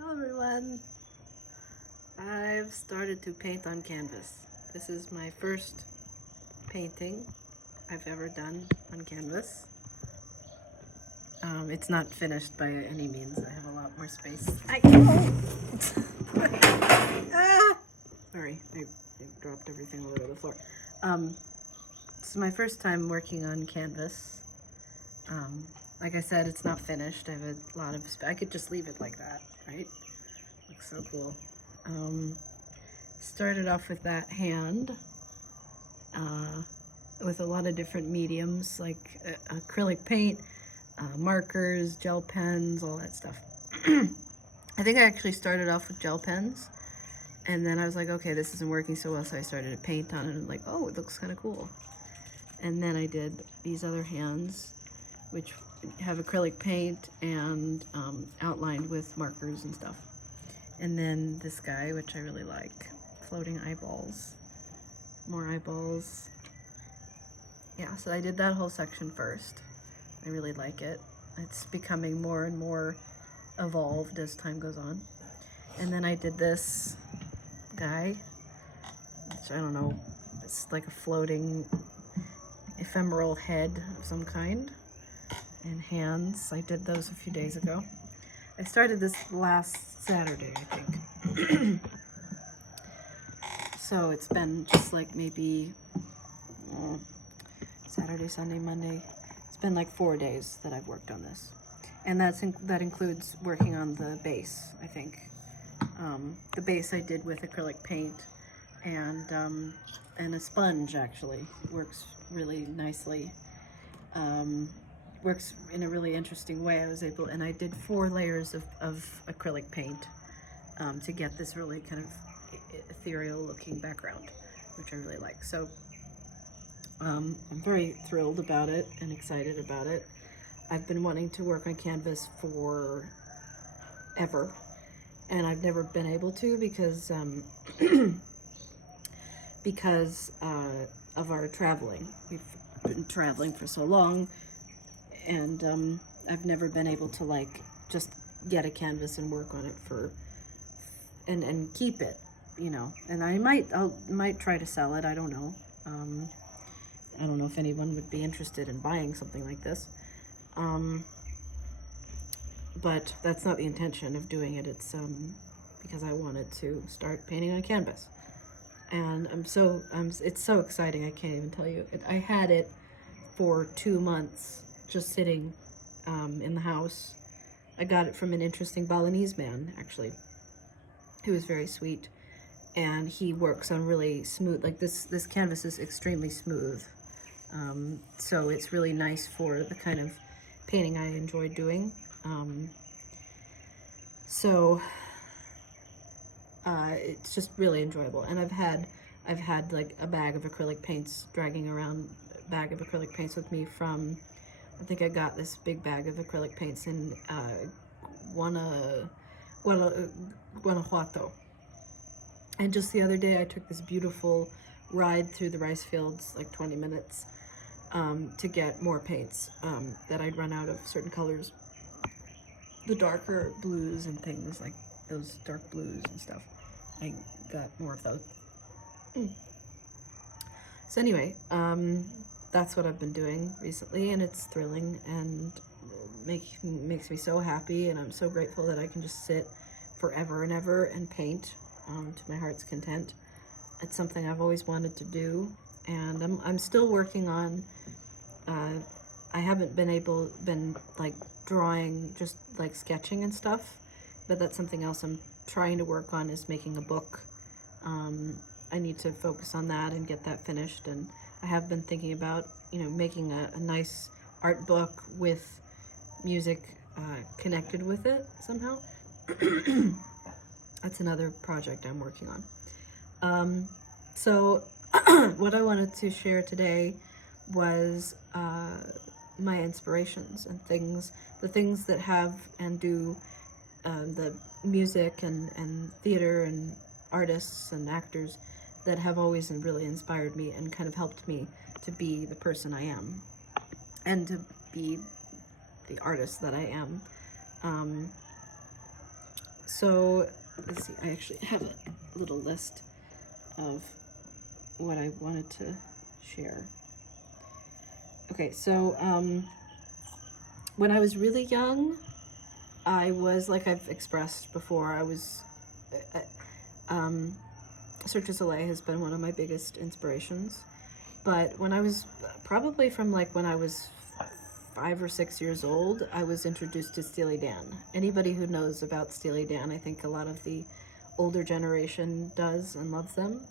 Hello everyone! I've started to paint on canvas. This is my first painting I've ever done on canvas. It's not finished by any means. I have a lot more space. Ah! Sorry, I dropped everything all over the floor. This is my first time working on canvas. Like I said, it's not finished. I have a lot of space. I could just leave it like that, right? Looks so cool. Started off with that hand, with a lot of different mediums like acrylic paint, markers, gel pens, all that stuff. I think I actually started off with gel pens, and then I was like, okay, this isn't working so well, so I started to paint on it, and like, oh, it looks kind of cool. And then I did these other hands, which have acrylic paint and outlined with markers and stuff. And then this guy, which I really like, floating eyeballs, more eyeballs. Yeah, so I did that whole section first. I really like it. It's becoming more and more evolved as time goes on. And then I did this guy, which I don't know, it's like a floating ephemeral head of some kind, and hands. I did those a few days ago. I started this last Saturday, I think. So it's been just like maybe Saturday, Sunday, Monday. It's been like 4 days that I've worked on this. And that includes working on the base, I think. The base I did with acrylic paint and a sponge, actually. It works really nicely. Works in a really interesting way. And I did 4 layers of acrylic paint to get this really kind of ethereal looking background, which I really like. So I'm very thrilled about it and excited about it. I've been wanting to work on canvas for ever, and I've never been able to because of our traveling. We've been traveling for so long, and I've never been able to like just get a canvas and work on it and keep it, you know. And I might try to sell it. I don't know. I don't know if anyone would be interested in buying something like this. But that's not the intention of doing it. It's because I wanted to start painting on canvas, and it's so exciting. I can't even tell you. I had it for 2 months just sitting in the house. I got it from an interesting Balinese man, actually, who was very sweet, and he works on really smooth, like this canvas is extremely smooth, so it's really nice for the kind of painting I enjoy doing. It's just really enjoyable, and I've had like a bag of acrylic paints, dragging around a bag of acrylic paints with me from, I think I got this big bag of acrylic paints in Guanajuato. And just the other day I took this beautiful ride through the rice fields, like 20 minutes, to get more paints that I'd run out of certain colors. The darker blues and things, like those dark blues and stuff. I got more of those. So anyway, that's what I've been doing recently, and it's thrilling and makes me so happy, and I'm so grateful that I can just sit forever and ever and paint to my heart's content. It's something I've always wanted to do, and I'm still working on. I haven't been like drawing, just like sketching and stuff, but that's something else I'm trying to work on, is making a book. I need to focus on that and get that finished, and I have been thinking about, making a nice art book with music connected with it somehow. That's another project I'm working on. So what I wanted to share today was my inspirations and the things that have and do, the music and theater and artists and actors that have always really inspired me and kind of helped me to be the person I am and to be the artist that I am. So let's see, I actually have a little list of what I wanted to share. Okay, so when I was really young, I was, like I've expressed before, I was, Cirque du Soleil has been one of my biggest inspirations. But when I was, probably from like when I was 5 or 6 years old, I was introduced to Steely Dan. Anybody who knows about Steely Dan, I think a lot of the older generation does and loves them.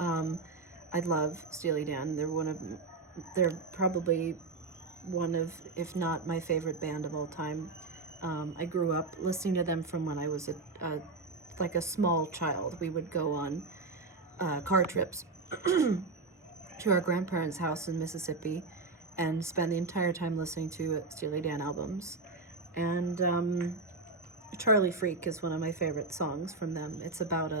I love Steely Dan. They're probably one of, if not my favorite band of all time. I grew up listening to them from when I was like a small child. We would go on car trips to our grandparents' house in Mississippi and spend the entire time listening to Steely Dan albums. And Charlie Freak is one of my favorite songs from them. It's about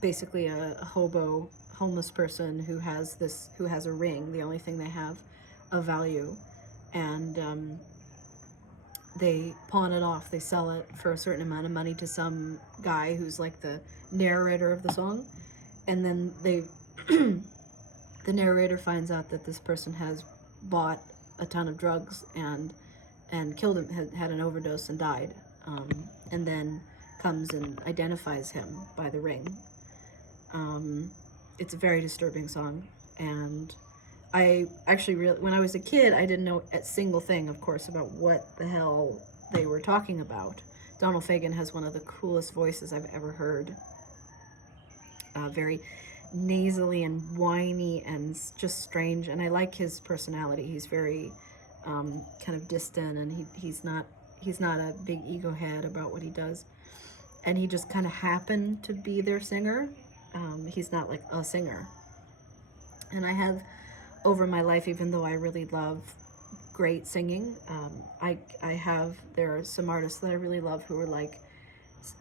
basically a homeless person who has a ring, the only thing they have of value, and they pawn it off. They sell it for a certain amount of money to some guy who's like the narrator of the song, and then the narrator finds out that this person has bought a ton of drugs and killed him, had an overdose and died, and then comes and identifies him by the ring. It's a very disturbing song, and I actually when I was a kid, I didn't know a single thing, of course, about what the hell they were talking about. Donald Fagen has one of the coolest voices I've ever heard. Very nasally and whiny and just strange, and I like his personality. He's very kind of distant, and he's not a big ego head about what he does, and he just kind of happened to be their singer. He's not like a singer. And I have, over my life, even though I really love great singing, there are some artists that I really love who are like,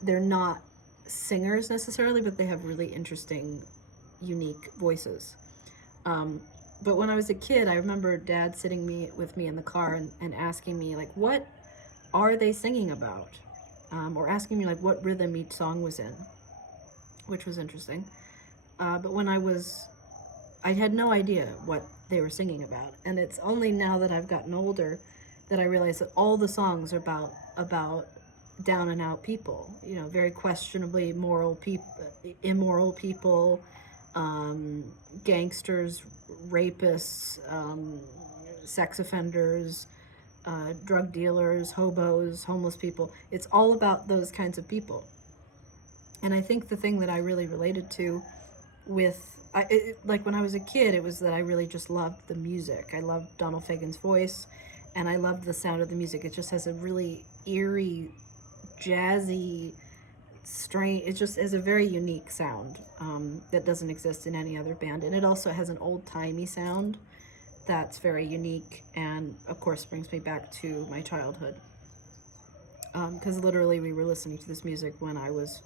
they're not singers necessarily, but they have really interesting, unique voices. But when I was a kid, I remember Dad sitting with me in the car and asking me, like, what are they singing about? Or asking me, like, what rhythm each song was in, which was interesting. But when I had no idea what they were singing about. And it's only now that I've gotten older that I realize that all the songs are about down and out people, very questionably immoral people, gangsters, rapists, sex offenders, drug dealers, hobos, homeless people. It's all about those kinds of people. And I think the thing that I really related to like when I was a kid, it was that I really just loved the music. I loved Donald Fagen's voice, and I loved the sound of the music. It just has a really eerie, jazzy, strange, it just has a very unique sound that doesn't exist in any other band. And it also has an old-timey sound that's very unique, and of course brings me back to my childhood. Because literally we were listening to this music when I was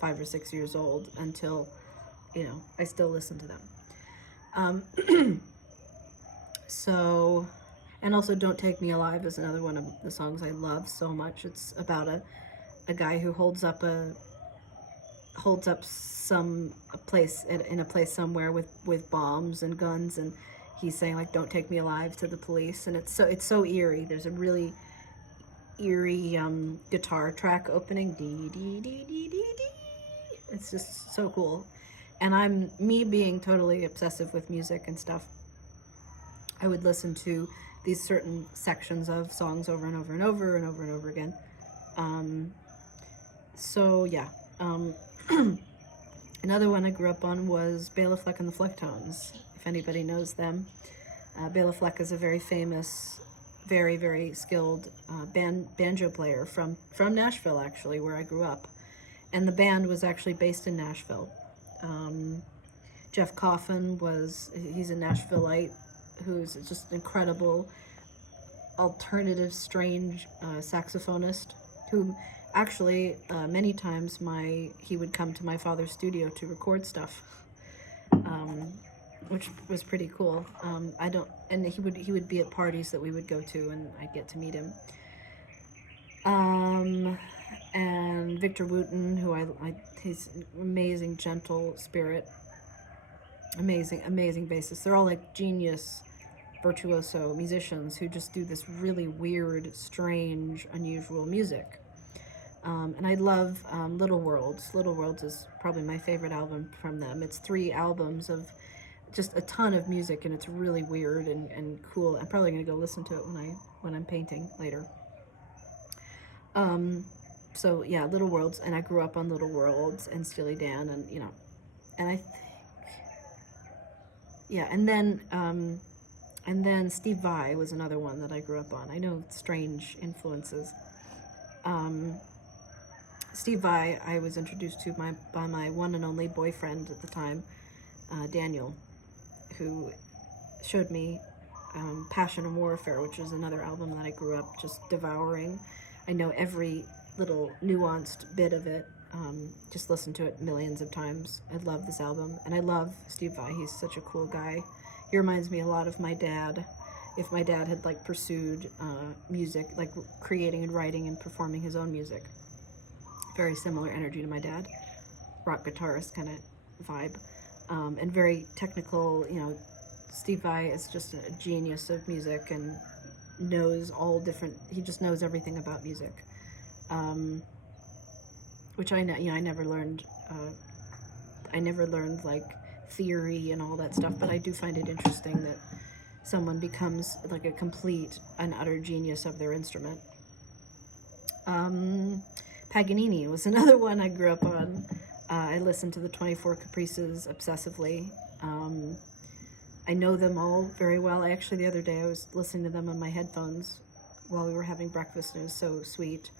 5 or 6 years old until, I still listen to them. So, and also Don't Take Me Alive is another one of the songs I love so much. It's about a guy who holds up a place in a place somewhere with bombs and guns, and he's saying, like, don't take me alive to the police. And it's so eerie. There's a really eerie guitar track opening, dee dee dee dee dee dee. It's just so cool. And me being totally obsessive with music and stuff, I would listen to these certain sections of songs over and over and over and over and over again. So yeah. Another one I grew up on was Bela Fleck and the Flecktones, if anybody knows them. Bela Fleck is a very famous, very, very skilled banjo player from Nashville, actually, where I grew up. And the band was actually based in Nashville. Jeff Coffin he's a Nashvilleite who's just incredible, alternative, strange saxophonist who actually many times he would come to my father's studio to record stuff, which was pretty cool. And he would be at parties that we would go to, and I'd get to meet him. Victor Wooten, who he's an amazing, gentle spirit, amazing bassist. They're all like genius, virtuoso musicians who just do this really weird, strange, unusual music. And I love Little Worlds. Little Worlds is probably my favorite album from them. It's 3 albums of just a ton of music, and it's really weird and cool. I'm probably going to go listen to it when I'm painting later. So yeah, Little Worlds, and I grew up on Little Worlds and Steely Dan, and and I think, yeah, and then Steve Vai was another one that I grew up on. I know, strange influences. Steve Vai, I was introduced to by my one and only boyfriend at the time, Daniel, who showed me Passion and Warfare, which is another album that I grew up just devouring. I know every little nuanced bit of it. Just listened to it millions of times. I love this album, and I love Steve Vai. He's such a cool guy. He reminds me a lot of my dad. If my dad had like pursued music, like creating and writing and performing his own music. Very similar energy to my dad, rock guitarist kind of vibe, and very technical. Steve Vai is just a genius of music and knows all different. He just knows everything about music, which I know. I never learned. I never learned like theory and all that stuff, but I do find it interesting that someone becomes like a complete and utter genius of their instrument. Paganini was another one I grew up on. I listened to the 24 Caprices obsessively. I know them all very well. Actually, the other day I was listening to them on my headphones while we were having breakfast, and it was so sweet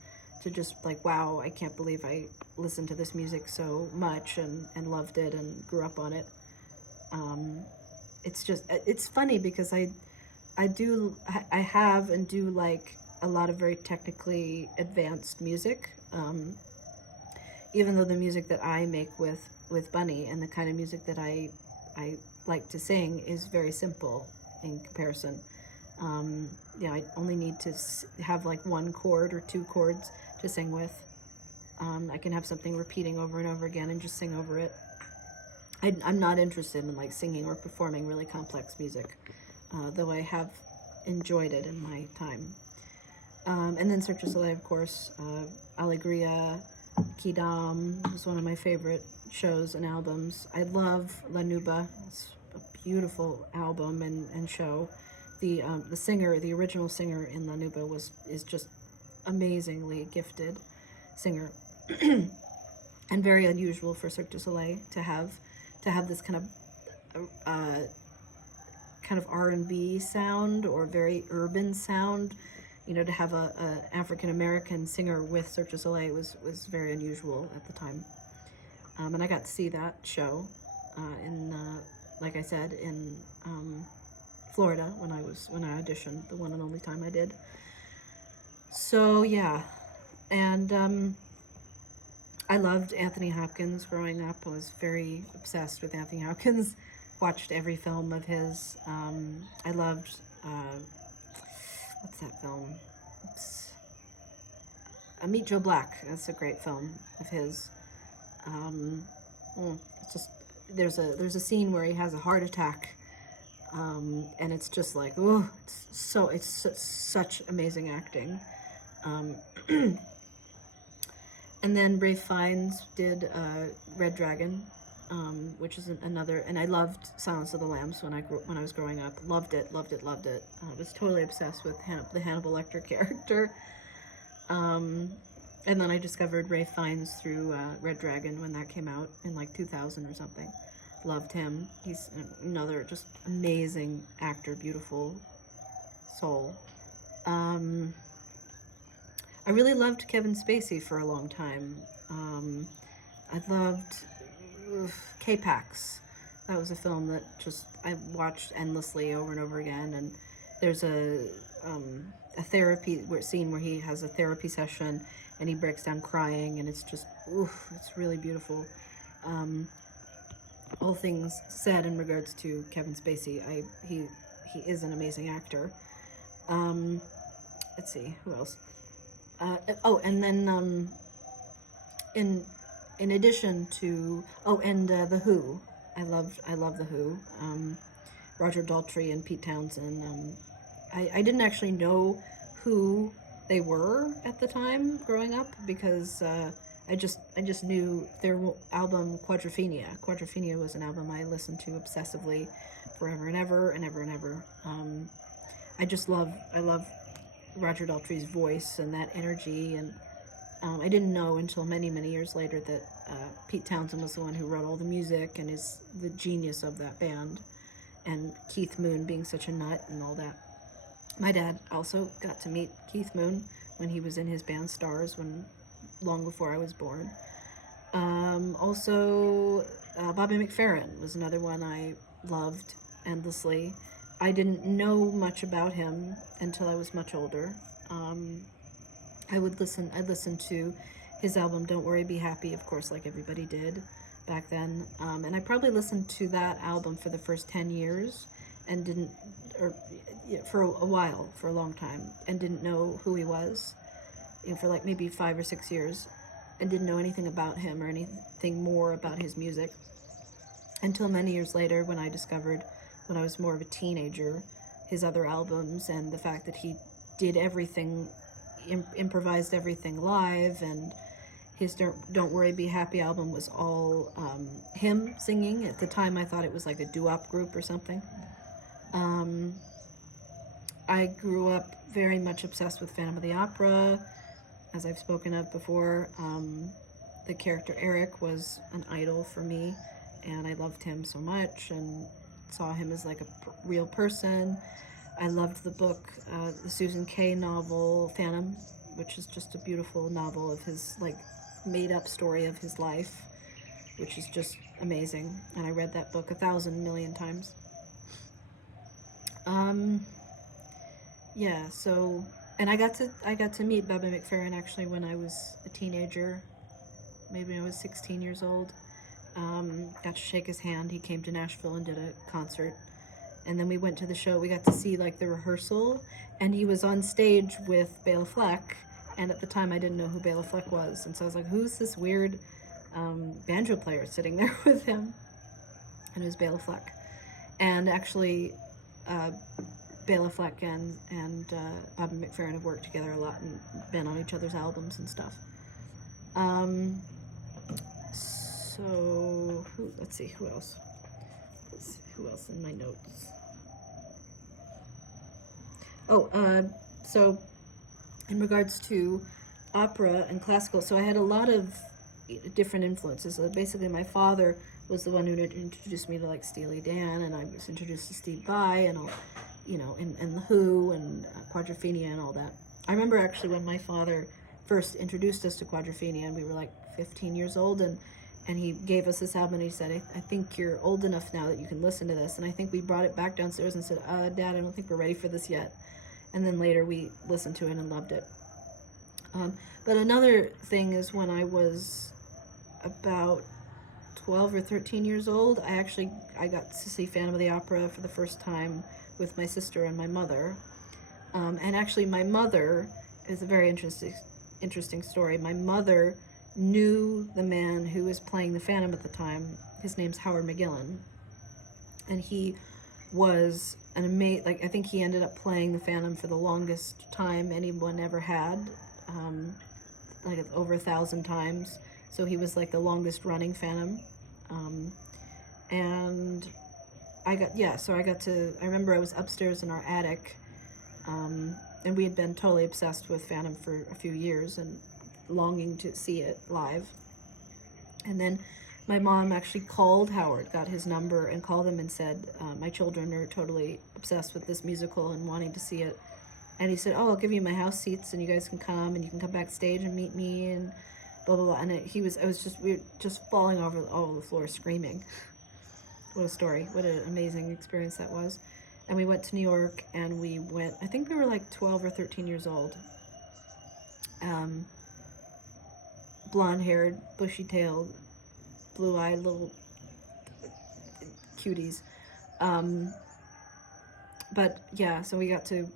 to just like, wow, I can't believe I listened to this music so much and loved it and grew up on it. It's funny because I have and do like a lot of very technically advanced music. Even though the music that I make with Bunny and the kind of music that I like to sing is very simple in comparison. I only need to have like 1 chord or 2 chords to sing with. I can have something repeating over and over again and just sing over it. I'm not interested in like singing or performing really complex music, though I have enjoyed it in my time. And then Cirque du Soleil, of course, Alegria, Kidam was one of my favorite shows and albums. I love La Nuba. It's a beautiful album and show. The singer, the original singer in La Nuba is just amazingly gifted singer, and very unusual for Cirque du Soleil to have this kind of R&B sound or very urban sound. To have a African American singer with Cirque du Soleil was very unusual at the time. And I got to see that show like I said, in Florida when I auditioned, the one and only time I did. So yeah, and I loved Anthony Hopkins growing up. I was very obsessed with Anthony Hopkins. Watched every film of his. I loved. What's that film? Oops. Meet Joe Black. That's a great film of his. It's just there's a scene where he has a heart attack, and it's just like, oh, it's such amazing acting. And then Ralph Fiennes did Red Dragon, which is another, and I loved Silence of the Lambs when I was growing up. Loved it. I was totally obsessed with the Hannibal Lecter character. And then I discovered Ralph Fiennes through Red Dragon when that came out in like 2000 or something. Loved him. He's another just amazing actor, beautiful soul. I really loved Kevin Spacey for a long time. I loved K-Pax. That was a film that just I watched endlessly over and over again. And there's a therapy scene where he has a therapy session and he breaks down crying, and it's just it's really beautiful. All things said in regards to Kevin Spacey, he is an amazing actor. Let's see who else. And then in addition to, and the Who. I love the Who. Roger Daltrey and Pete Townsend. I didn't actually know who they were at the time growing up, because I just knew their album Quadrophenia. Quadrophenia was an album I listened to obsessively forever and ever and ever and ever. I love Roger Daltrey's voice and that energy, and I didn't know until many, many years later that Pete Townsend was the one who wrote all the music and is the genius of that band, and Keith Moon being such a nut and all that. My dad also got to meet Keith Moon when he was in his band Stars, long before I was born. Also, Bobby McFerrin was another one I loved endlessly. I didn't know much about him until I was much older. I'd listen to his album Don't Worry, Be Happy, of course, like everybody did back then. And I probably listened to that album for the first 10 years and didn't, or for a while, for a long time, and didn't know who he was, for like maybe 5 or 6 years, and didn't know anything about him or anything more about his music until many years later, when I discovered, when I was more of a teenager, his other albums, and the fact that he did everything, improvised everything live, and his Don't Worry, Be Happy album was all him singing. At the time, I thought it was like a doo-wop group or something. I grew up very much obsessed with Phantom of the Opera, as I've spoken of before. The character Eric was an idol for me, and I loved him so much and saw him as like a real person. I loved the book, the Susan Kay novel, Phantom, which is just a beautiful novel of his like made-up story of his life, which is just amazing. And I read that book 1,000,000,000 times. Yeah, so, and I got to meet Bobby McFerrin actually when I was a teenager, maybe when I was 16 years old. Got to shake his hand. He came to Nashville and did a concert, and then we went to the show. We got to see like the rehearsal, and he was on stage with Bela Fleck, and at the time I didn't know who Bela Fleck was, and so I was like, who's this weird banjo player sitting there with him? And it was Bela Fleck. And actually, Bela Fleck and Bobby McFerrin have worked together a lot and been on each other's albums and stuff. So, let's see, who else? Who else in my notes? So in regards to opera and classical, so I had a lot of different influences. So basically, my father was the one who introduced me to like Steely Dan, and I was introduced to Steve Vai and all, and the Who and Quadrophenia and all that. I remember actually when my father first introduced us to Quadrophenia, and we were like 15 years old, and he gave us this album, and he said, I think you're old enough now that you can listen to this. And I think we brought it back downstairs and said, Dad, I don't think we're ready for this yet. And then later we listened to it and loved it. But another thing is, when I was about 12 or 13 years old, I got to see Phantom of the Opera for the first time with my sister and my mother. And actually, my mother is a very interesting story. My mother knew the man who was playing the Phantom at the time. His name's Howard McGillen, and he was an amazing. Like, I think he ended up playing the Phantom for the longest time anyone ever had, like over 1,000 times. So he was like the longest running Phantom, and I remember I was upstairs in our attic, and we had been totally obsessed with Phantom for a few years and longing to see it live. And then my mom actually called Howard, got his number, and called him and said, my children are totally obsessed with this musical and wanting to see it. And he said, I'll give you my house seats, and you guys can come, and you can come backstage and meet me, and blah, blah, blah. And we were just falling over all the floor screaming. What a story. What an amazing experience that was. And we went to New York, and I think we were like 12 or 13 years old. Blonde-haired, bushy-tailed, blue-eyed little cuties. But yeah, so we got to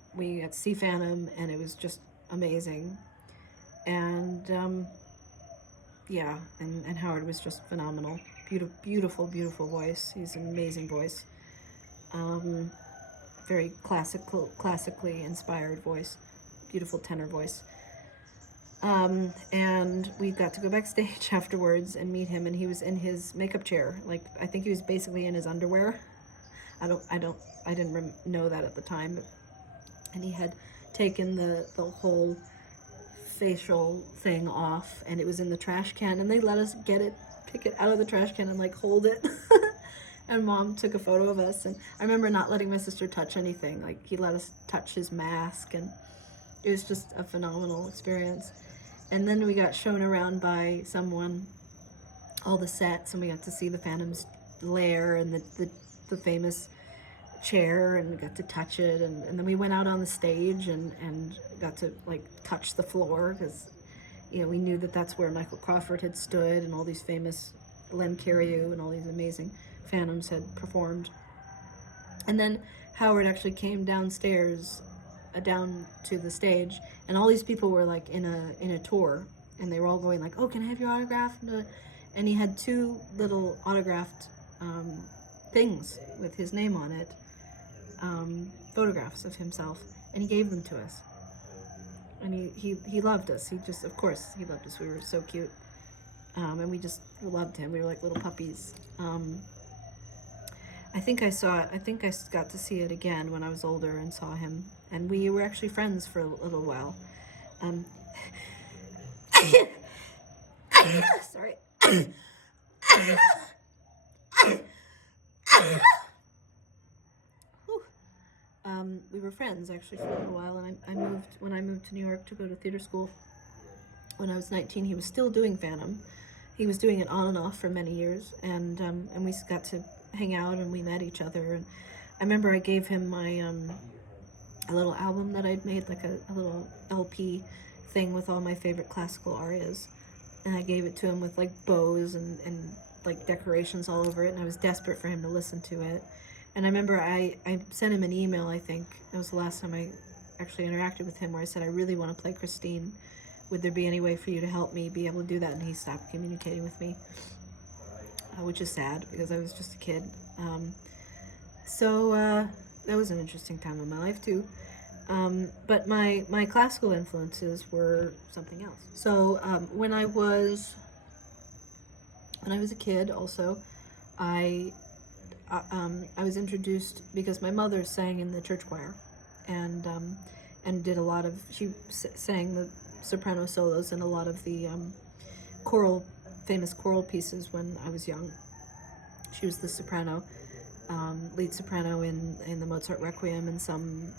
see Phantom, and it was just amazing. And yeah, and Howard was just phenomenal. Beautiful, beautiful, beautiful voice. He's an amazing voice. Um, Very classically inspired voice. Beautiful tenor voice. And we got to go backstage afterwards and meet him, and he was in his makeup chair. Like, I think he was basically in his underwear. I didn't know that at the time. And he had taken the whole facial thing off, and it was in the trash can, and they let us pick it out of the trash can and like hold it. And Mom took a photo of us, and I remember not letting my sister touch anything. Like, he let us touch his mask, and it was just a phenomenal experience. And then we got shown around by someone, all the sets, and we got to see the Phantom's lair and the famous chair, and we got to touch it, and then we went out on the stage and got to like touch the floor, because we knew that that's where Michael Crawford had stood, and all these famous Len Cariou and all these amazing Phantoms had performed. And then Howard actually came downstairs, down to the stage, and all these people were like in a tour, and they were all going like, "Oh, can I have your autograph?" And he had two little autographed things with his name on it, photographs of himself, and he gave them to us. And he loved us. Of course, he loved us. We were so cute, and we just loved him. We were like little puppies. I think I got to see it again when I was older and saw him, and we were actually friends for a little while. Sorry. We were friends actually for a little while, and when I moved to New York to go to theater school. When I was 19, he was still doing Phantom. He was doing it on and off for many years, and we got to hang out, and we met each other. And I remember I gave him my a little album that I'd made, like a little LP thing with all my favorite classical arias, and I gave it to him with like bows and like decorations all over it, and I was desperate for him to listen to it. And I remember I sent him an email, I think it was the last time I actually interacted with him, where I said, I really want to play Christine. Would there be any way for you to help me be able to do that? And he stopped communicating with me, which is sad because I was just a kid. So that was an interesting time in my life too. But my classical influences were something else. So when I was a kid, also, I was introduced because my mother sang in the church choir, and did a lot of. She sang the soprano solos and a lot of the famous choral pieces when I was young. She was the soprano, lead soprano in the Mozart Requiem and some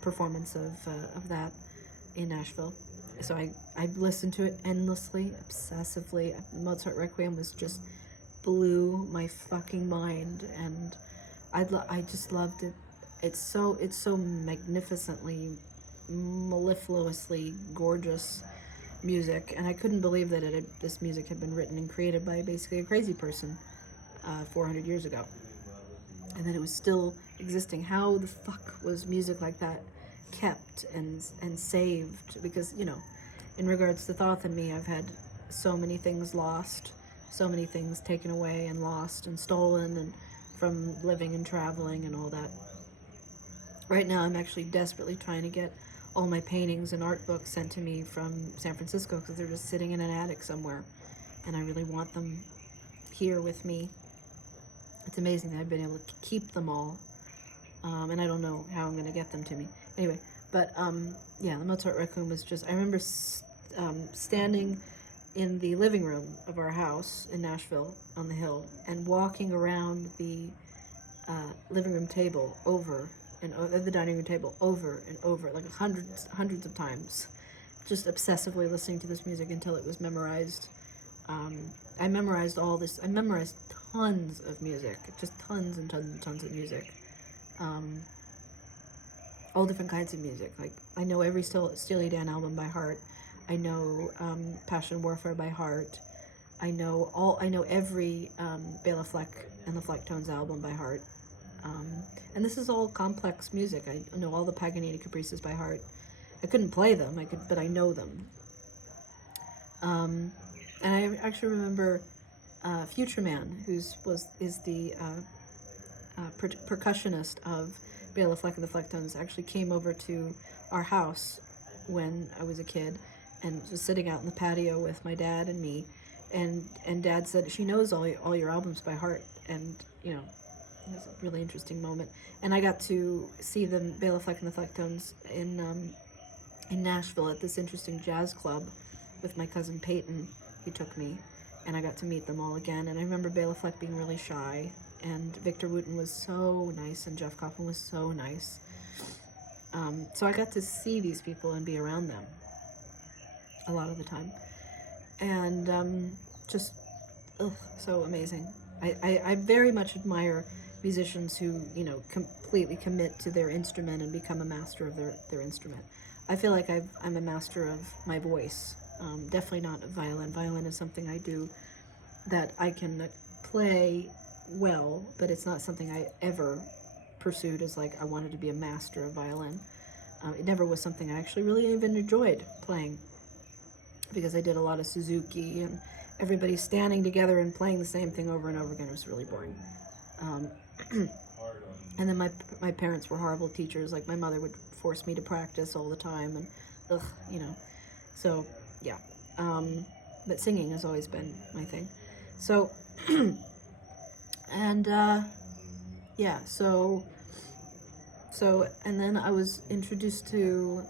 performance of that in Nashville. So I listened to it endlessly, obsessively. Mozart Requiem just blew my fucking mind, and I just loved it. It's so magnificently, mellifluously gorgeous music, and I couldn't believe that this music had been written and created by basically a crazy person 400 years ago, and that it was still existing. How the fuck was music like that kept and saved? Because in regards to Thoth and me, I've had so many things lost, so many things taken away and lost and stolen, and from living and traveling and all that. Right now, I'm actually desperately trying to get all my paintings and art books sent to me from San Francisco, because they're just sitting in an attic somewhere, and I really want them here with me. It's amazing that I've been able to keep them all, and I don't know how I'm going to get them to me. Anyway, but yeah, the Mozart Requiem was just, I remember standing in the living room of our house in Nashville on the hill and walking around the living room table over and the dining room table over and over, like hundreds of times, just obsessively listening to this music until it was memorized. I memorized all this. I memorized tons of music, just tons and tons and tons of music. All different kinds of music. Like, I know every Steely Dan album by heart. I know Passion Warfare by heart. I know every Bela Fleck and the Flecktones album by heart. And this is all complex music. I know all the Paganini Caprices by heart. I couldn't play them, but I know them. And I actually remember Future Man, is the percussionist of Bela Fleck and the Flecktones, actually came over to our house when I was a kid and was sitting out in the patio with my dad and me. And Dad said, she knows all your albums by heart. And, you know, it was a really interesting moment. And I got to see them, Bela Fleck and the Flecktones, in Nashville at this interesting jazz club with my cousin Peyton. He took me, and I got to meet them all again. And I remember Bela Fleck being really shy, and Victor Wooten was so nice, and Jeff Coughlin was so nice. So I got to see these people and be around them a lot of the time. And just, so amazing. I very much admire musicians who, you know, completely commit to their instrument and become a master of their instrument. I feel like I'm a master of my voice. Definitely not of violin. Violin is something I do that I can play well, but it's not something I ever pursued as like I wanted to be a master of violin. It never was something I actually really even enjoyed playing, because I did a lot of Suzuki and everybody standing together and playing the same thing over and over again. It was really boring. And then my parents were horrible teachers. Like, my mother would force me to practice all the time, and you know. So yeah, but singing has always been my thing. So and yeah, so and then I was introduced to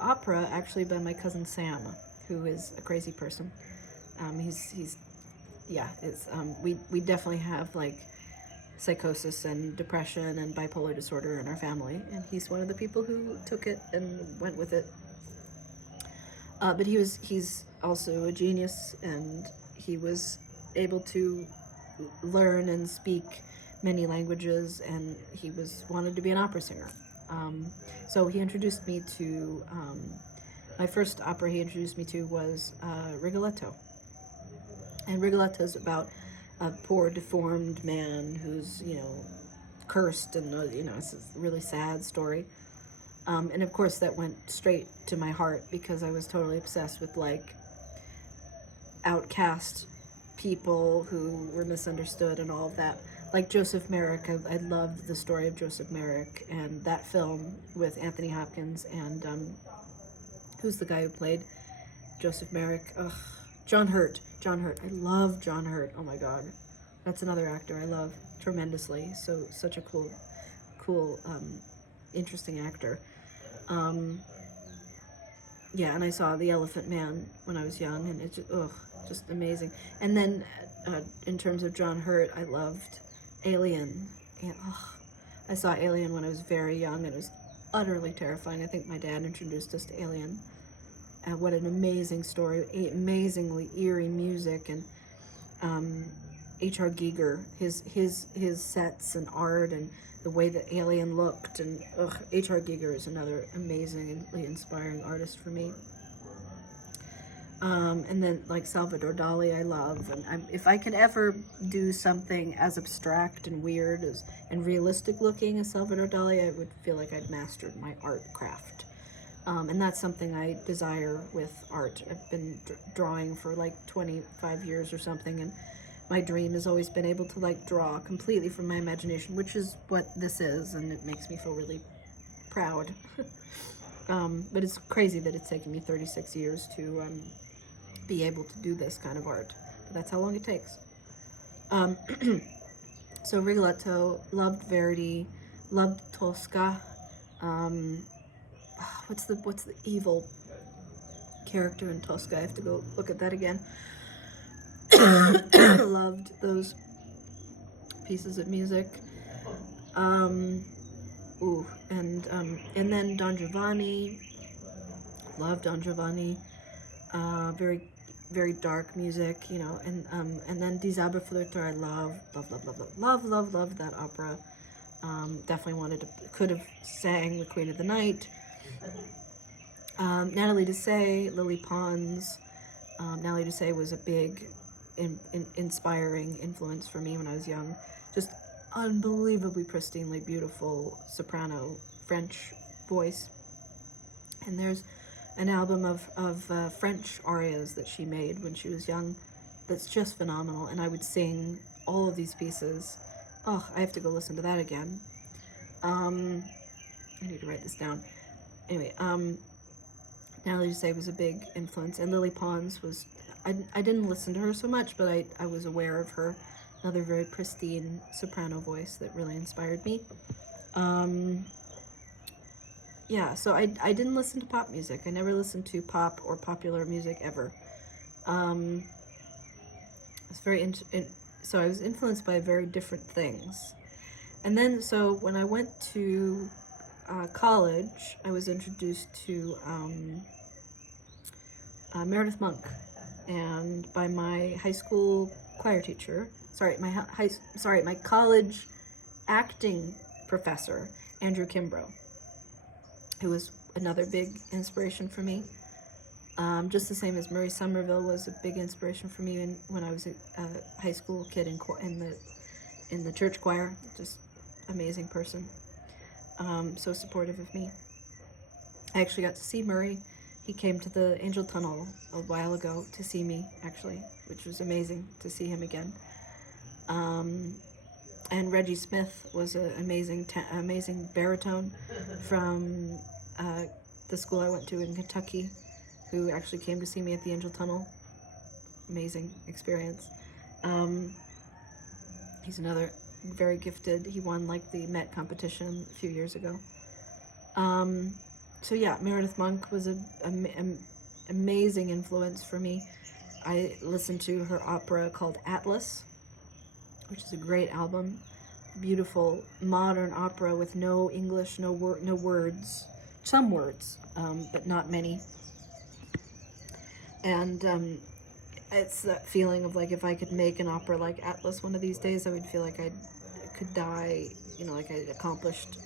opera actually by my cousin Sam, who is a crazy person. He's yeah, it's we definitely have like psychosis and depression and bipolar disorder in our family, and he's one of the people who took it and went with it. But he's also a genius, and he was able to learn and speak many languages, and he wanted to be an opera singer. So he introduced me to my first opera he introduced me to was Rigoletto. And Rigoletto is about a poor deformed man who's, you know, cursed, and you know, it's a really sad story. And of course that went straight to my heart, because I was totally obsessed with like outcast people who were misunderstood and all of that. Like Joseph Merrick, I loved the story of Joseph Merrick, and that film with Anthony Hopkins and who's the guy who played Joseph Merrick? John Hurt. John Hurt. I love John Hurt. Oh my God, that's another actor I love tremendously. So such a cool, interesting actor. Yeah, and I saw The Elephant Man when I was young, and it's just amazing. And then in terms of John Hurt, I loved Alien. Yeah, I saw Alien when I was very young, and it was utterly terrifying. I think my dad introduced us to Alien. What an amazing story, amazingly eerie music, and H.R. Giger, his sets and art and the way that Alien looked, and H.R. Giger is another amazingly inspiring artist for me. And then like Salvador Dali, I love, and if I could ever do something as abstract and weird and realistic looking as Salvador Dali, I would feel like I'd mastered my art craft. And that's something I desire with art. I've been drawing for like 25 years or something, and my dream has always been able to like draw completely from my imagination, which is what this is, and it makes me feel really proud. But it's crazy that it's taken me 36 years to be able to do this kind of art, but that's how long it takes. So Rigoletto, loved Verdi, loved Tosca. What's the evil character in Tosca? I have to go look at that again. Loved those pieces of music. And then Don Giovanni. Loved Don Giovanni. Very, very dark music, you know. And then Die Zauberflöte, I love that opera. Definitely could have sang The Queen of the Night. Natalie Dessay, Lily Pons. Natalie Dessay was a big, inspiring influence for me when I was young. Just unbelievably pristinely beautiful soprano French voice. And there's an album of French arias that she made when she was young that's just phenomenal, and I would sing all of these pieces. Oh, I have to go listen to that again. I need to write this down. Anyway, Natalie Dessay was a big influence, and Lily Pons was, I didn't listen to her so much, but I was aware of her. Another very pristine soprano voice that really inspired me. Yeah, so I didn't listen to pop music. I never listened to pop or popular music ever. It's very so I was influenced by very different things. And then, so when I went to college, I was introduced to Meredith Monk, and by my high school choir teacher. My college acting professor, Andrew Kimbrough, who was another big inspiration for me. Just the same as Murray Somerville was a big inspiration for me when I was a high school kid in the church choir. Just amazing person. So supportive of me. I actually got to see Murray. He came to the Angel Tunnel a while ago to see me, actually, which was amazing to see him again. And Reggie Smith was an amazing baritone from the school I went to in Kentucky, who actually came to see me at the Angel Tunnel. Amazing experience. He's another very gifted. He won like the Met competition a few years ago. So yeah, Meredith Monk was an amazing influence for me. I listened to her opera called Atlas, which is a great album. Beautiful modern opera with no English, no words. Some words, but not many. And it's that feeling of like, if I could make an opera like Atlas one of these days, I would feel like I could die, like I accomplished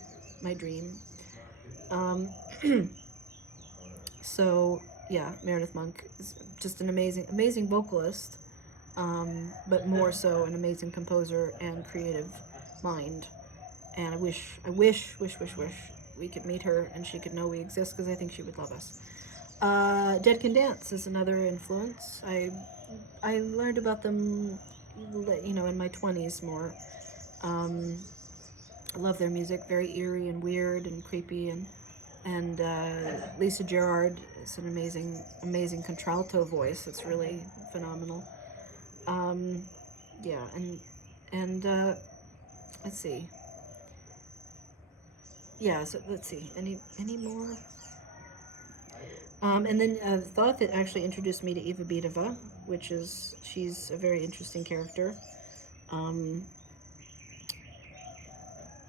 my dream. So yeah, Meredith Monk is just an amazing vocalist, but more so an amazing composer and creative mind. And I wish we could meet her and she could know we exist, because I think she would love us. Dead Can Dance is another influence. I learned about them, in my 20s more. I love their music, very eerie and weird and creepy, and Lisa Gerrard is an amazing contralto voice. It's really phenomenal. Yeah, and let's see. Yeah, so let's see. Any more? And then the thought that actually introduced me to Eva Bidova, she's a very interesting character.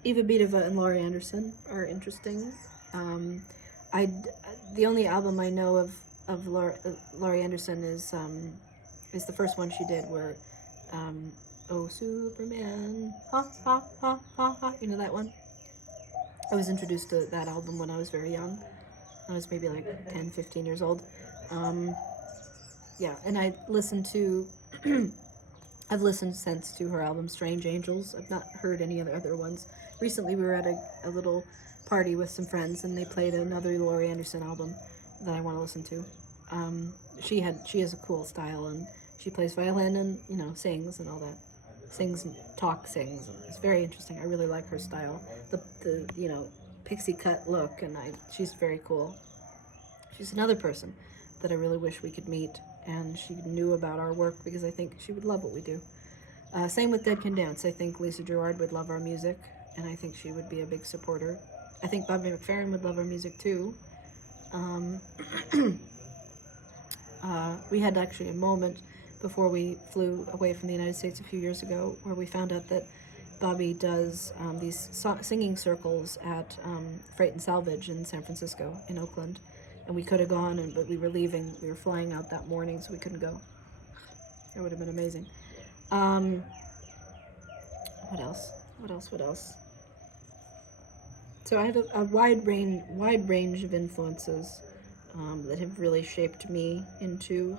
Eva Bidova and Laurie Anderson are interesting. The only album I know of Laurie Anderson is the first one she did, where Oh Superman, ha ha ha ha ha. You know that one? I was introduced to that album when I was very young. I was maybe like 10, 15 years old. Yeah, and I listened to I've listened since to her album Strange Angels. I've not heard any of the other ones. Recently we were at a little party with some friends, and they played another Laurie Anderson album that I want to listen to. She has a cool style, and she plays violin and sings and all that. Sings and sings. It's very interesting. I really like her style. The pixie cut look, and she's very cool. She's another person that I really wish we could meet, and she knew about our work, because I think she would love what we do. Same with Dead Can Dance. I think Lisa Gerrard would love our music, and I think she would be a big supporter. I think Bobby McFerrin would love our music too. We had actually a moment before we flew away from the United States a few years ago where we found out that Bobby does these singing circles at Freight and Salvage in San Francisco, in Oakland. And we could have gone, but we were leaving. We were flying out that morning, so we couldn't go. It would have been amazing. What else? So I had a wide range of influences that have really shaped me into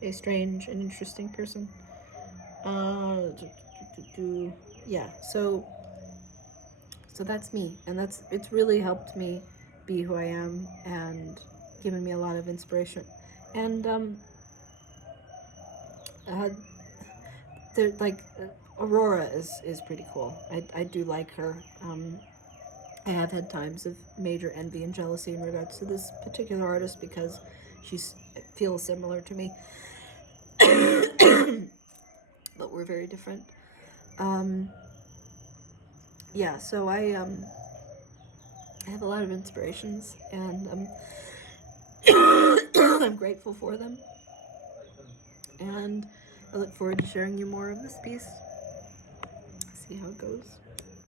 a strange and interesting person. Yeah, so that's me, and it's really helped me be who I am, and given me a lot of inspiration. And like Aurora is pretty cool. I do like her. I have had times of major envy and jealousy in regards to this particular artist because she feels similar to me, but we're very different. Yeah, so I have a lot of inspirations, and I'm grateful for them. And I look forward to sharing you more of this piece. See how it goes.